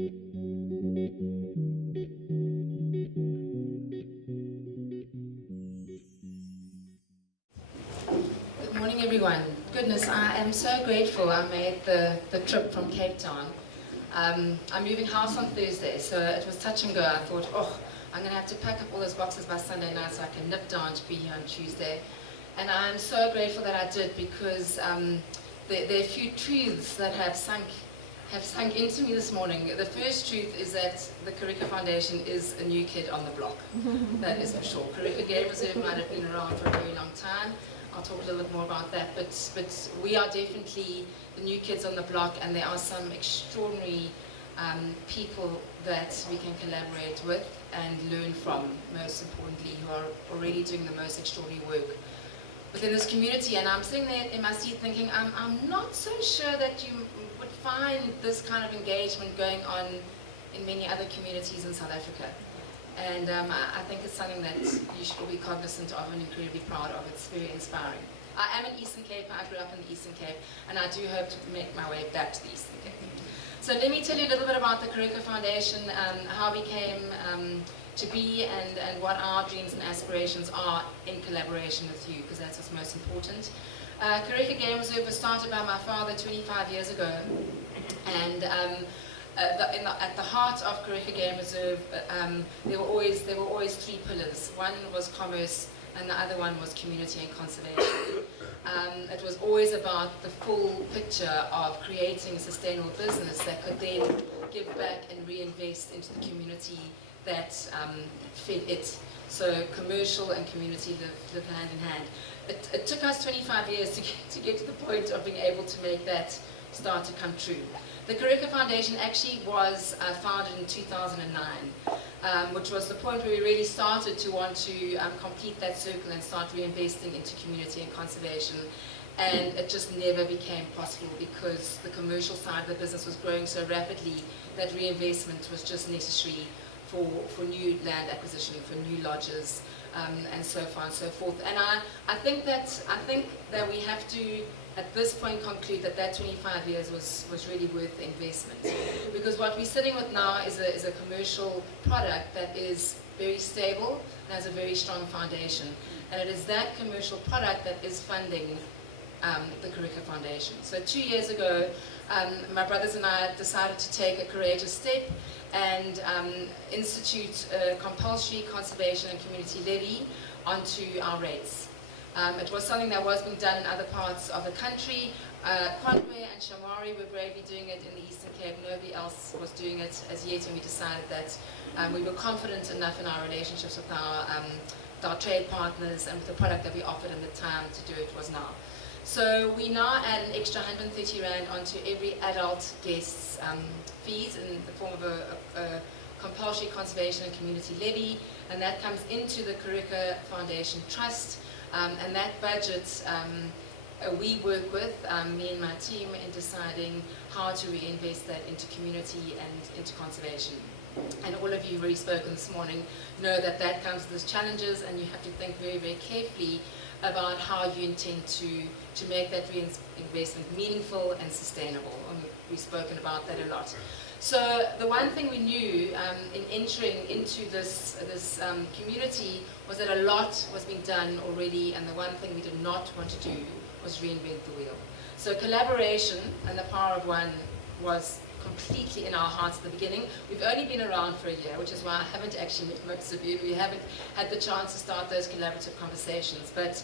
Good morning, everyone. Goodness, I am so grateful I made the trip from Cape Town. I'm moving house on Thursday, so it was touch and go. I thought, oh, I'm going to have to pack up all those boxes by Sunday night so I can nip down to be here on Tuesday. And I'm so grateful that I did, because there are a few truths that have sunk into me this morning. The first truth is that the Karika Foundation is a new kid on the block. That is for sure. Karika Game Reserve might have been around for a very long time. I'll talk a little bit more about that, but we are definitely the new kids on the block, and there are some extraordinary people that we can collaborate with and learn from, most importantly, who are already doing the most extraordinary work within this community. And I'm sitting there in my seat thinking, I'm not so sure that you would find this kind of engagement going on in many other communities in South Africa. And I think it's something that you should all be cognizant of and incredibly proud of. It's very inspiring. I am an Eastern Cape. I grew up in the Eastern Cape, and I do hope to make my way back to the Eastern Cape. So let me tell you a little bit about the Karika Foundation, how we came to be, and what our dreams and aspirations are in collaboration with you, because that's what's most important. Karika Game Reserve was started by my father 25 years ago, and at the heart of Karika Game Reserve, there were always three pillars. One was commerce, and the other one was community and conservation. It was always about the full picture of creating a sustainable business that could then give back and reinvest into the community that fed it. So commercial and community live hand in hand. It took us 25 years to get to the point of being able to make that start to come true. The Karika Foundation actually was founded in 2009, which was the point where we really started to want to complete that circle and start reinvesting into community and conservation. And it just never became possible, because the commercial side of the business was growing so rapidly that reinvestment was just necessary for new land acquisition, for new lodges, and so far and so forth. And I think that we have to, at this point, conclude that 25 years was really worth the investment, because what we're sitting with now is a commercial product that is very stable and has a very strong foundation, and it is that commercial product that is funding the Karika Foundation. So 2 years ago, my brothers and I decided to take a courageous step and institute a compulsory conservation and community levy onto our rates. It was something that was being done in other parts of the country. Conway and Shamwari were bravely doing it in the Eastern Cape. Nobody else was doing it as yet, and we decided that we were confident enough in our relationships with our trade partners and with the product that we offered, and the time to do it was now. So we now add an extra 130 Rand onto every adult guest's fees in the form of a compulsory conservation and community levy, and that comes into the Karika Foundation Trust, and that budget we work with, me and my team, in deciding how to reinvest that into community and into conservation. And all of you who've already spoken this morning know that comes with challenges, and you have to think very, very carefully about how you intend to make that reinvestment meaningful and sustainable. And we've spoken about that a lot. So the one thing we knew in entering into this community was that a lot was being done already, and the one thing we did not want to do was reinvent the wheel. So collaboration and the power of one was completely in our hearts at the beginning. We've only been around for a year, which is why I haven't actually met most of you. We haven't had the chance to start those collaborative conversations. But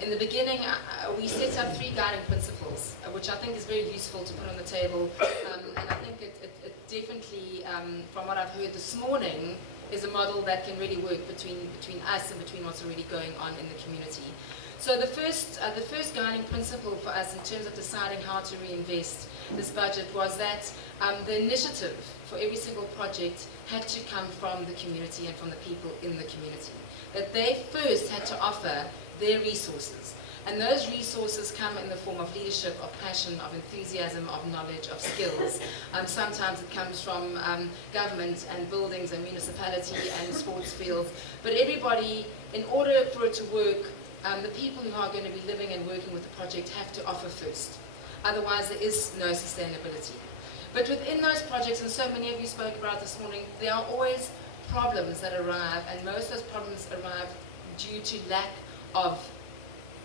in the beginning, we set up 3 guiding principles, which I think is very useful to put on the table. And I think it definitely, from what I've heard this morning, is a model that can really work between us and between what's already going on in the community. So the first guiding principle for us in terms of deciding how to reinvest this budget was that the initiative for every single project had to come from the community and from the people in the community. That they first had to offer their resources. And those resources come in the form of leadership, of passion, of enthusiasm, of knowledge, of skills. Sometimes it comes from government and buildings and municipality and sports fields. But everybody, in order for it to work, the people who are going to be living and working with the project have to offer first. Otherwise, there is no sustainability. But within those projects, and so many of you spoke about this morning, there are always problems that arrive, and most of those problems arrive due to lack of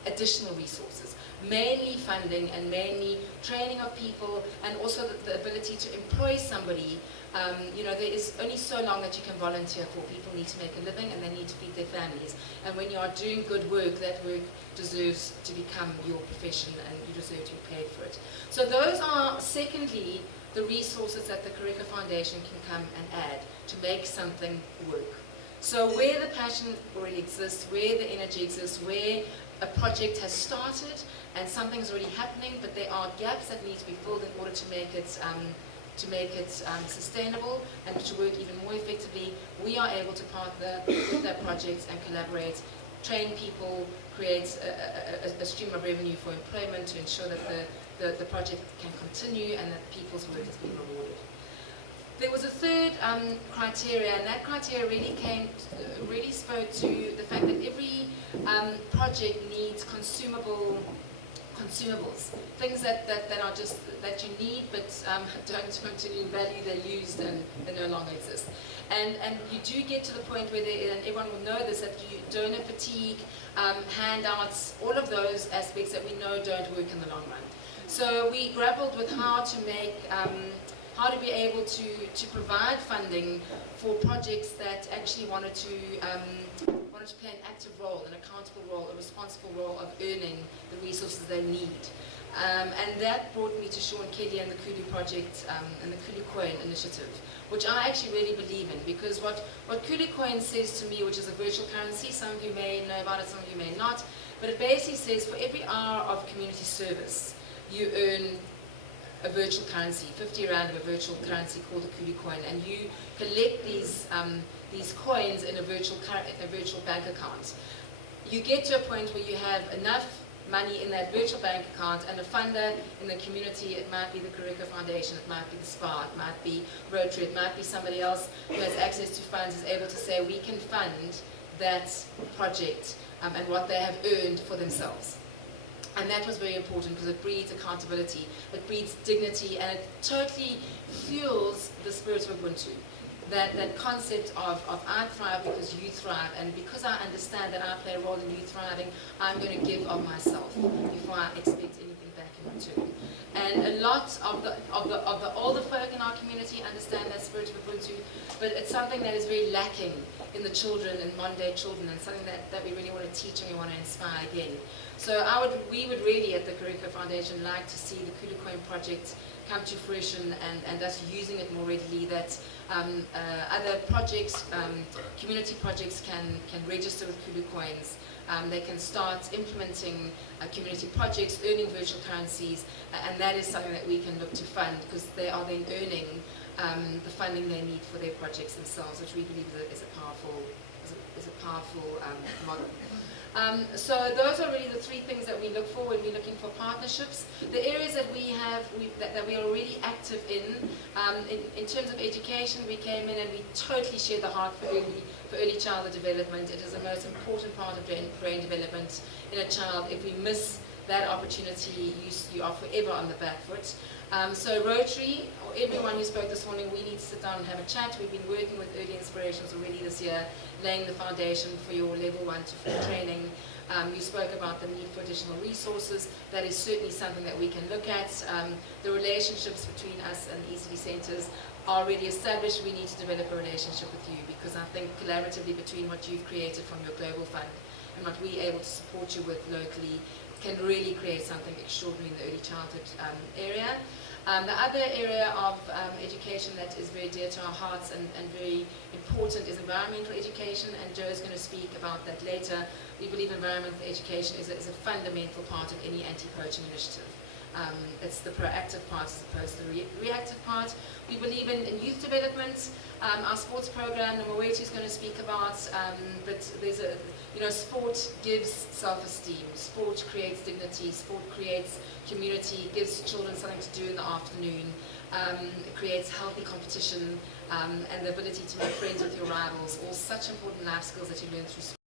additional resources, mainly funding and mainly training of people, and also the ability to employ somebody. There is only so long that you can volunteer for. People need to make a living and they need to feed their families. And when you are doing good work, that work deserves to become your profession and you deserve to be paid for it. So those are, secondly, the resources that the Kureka Foundation can come and add to make something work. So where the passion already exists, where the energy exists, where a project has started and something's already happening, but there are gaps that need to be filled in order to make it sustainable and to work even more effectively, we are able to partner with that project and collaborate, train people, create a stream of revenue for employment to ensure that the project can continue and that people's work is being rewarded. There was a third criteria, and that criteria really spoke to the fact that every project needs consumables, things that are just that you need but don't continue in value, they're used and they no longer exist. And you do get to the point where and everyone will know this, that you donor fatigue, handouts, all of those aspects that we know don't work in the long run. So we grappled with how to make how to be able to provide funding for projects that actually wanted to play an active role, an accountable role, a responsible role of earning the resources they need. And that brought me to Sean Kelly and the Kulu Project and the Kulu Coin Initiative, which I actually really believe in, because what Kulu Coin says to me, which is a virtual currency, some of you may know about it, some of you may not, but it basically says for every hour of community service, you earn a virtual currency, 50 rand of a virtual currency called the Kulu Coin, and you collect these coins in a virtual bank account. You get to a point where you have enough money in that virtual bank account, and a funder in the community, it might be the Kureka Foundation, it might be the SPA, it might be Rotary, it might be somebody else who has access to funds, is able to say, we can fund that project and what they have earned for themselves. And that was very important because it breeds accountability, it breeds dignity, and it totally fuels the spirit of Ubuntu. That concept of I thrive because you thrive, and because I understand that I play a role in you thriving, I'm going to give of myself before I expect anything back in return. And a lot of the older folk in our community understand that spirit of Ubuntu, but it's something that is very lacking in the children, in modern day children, and something that we really want to teach and we want to inspire again. So we would really at the Kureka Foundation like to see the Kulu Coin project come to fruition and us using it more readily, that other projects, community projects can register with Kulu Coins. They can start implementing community projects, earning virtual currencies, and that is something that we can look to fund, because they are then earning the funding they need for their projects themselves, which we believe is a powerful model. So those are really the three things that we look for when we're looking for partnerships. The areas that we are already active in terms of education, we came in and we totally share the heart for early childhood development. It is the most important part of brain development in a child. If we miss that opportunity, you are forever on the back foot. So Rotary, or everyone who spoke this morning, we need to sit down and have a chat. We've been working with Early Inspirations already this year, laying the foundation for your level 1 to 4 training. You spoke about the need for additional resources. That is certainly something that we can look at. The relationships between us and the ECD centres are already established. We need to develop a relationship with you, because I think collaboratively between what you've created from your global fund and what we're able to support you with locally can really create something extraordinary in the early childhood area. The other area of education that is very dear to our hearts and very important is environmental education, and Joe is going to speak about that later. We believe environmental education is a fundamental part of any anti-poaching initiative. It's the proactive part as opposed to the reactive part. We believe in youth development. Our sports program, Nomaweti is going to speak about, but there's sport gives self-esteem, sport creates dignity, sport creates community, gives children something to do in the afternoon, it creates healthy competition, and the ability to make friends with your rivals, all such important life skills that you learn through sport.